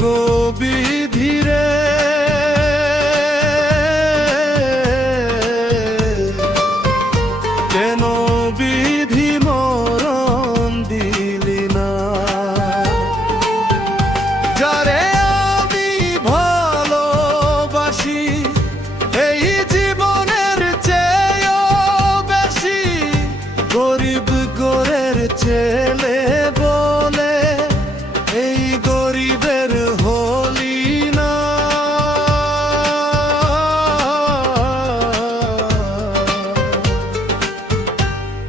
গো বিধি রে, কেন বিধি মরণ দিলি না? যারে আমি ভালোবাসি এই জীবনের চেয়েও বেশি, গরিব গোরের ছেলে বলে এই গরিবের হলি না।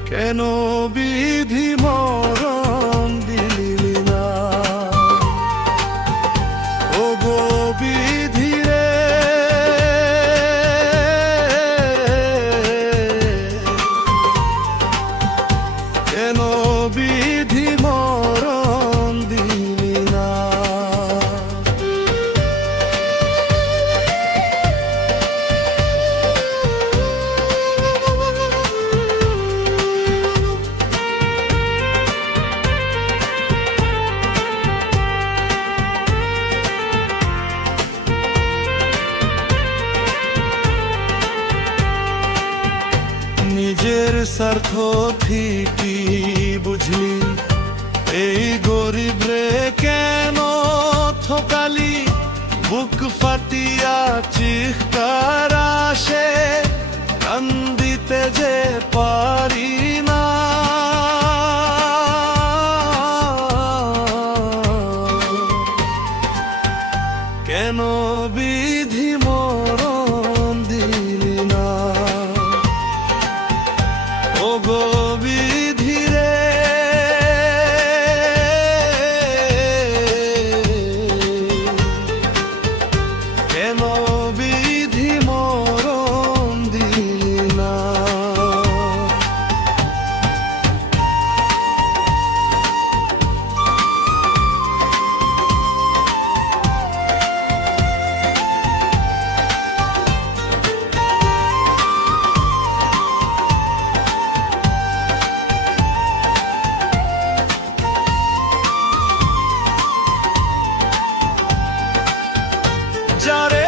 কেন বিধি মরণ দিলি না? ও গো বিধি রে, কেন বিধি মরণ দিলি না? নিজের স্বার্থ ঠিকই বুঝলি, এই গরিব রে কেন ঠকালি? বুক ফাটিয়া চিৎকার আসে, কান্দিতে যে পারি না। কেন বিধি মরণ দিলি না? ও গো বিধি রে, কেন বিধি মরণ দিলি না? যারে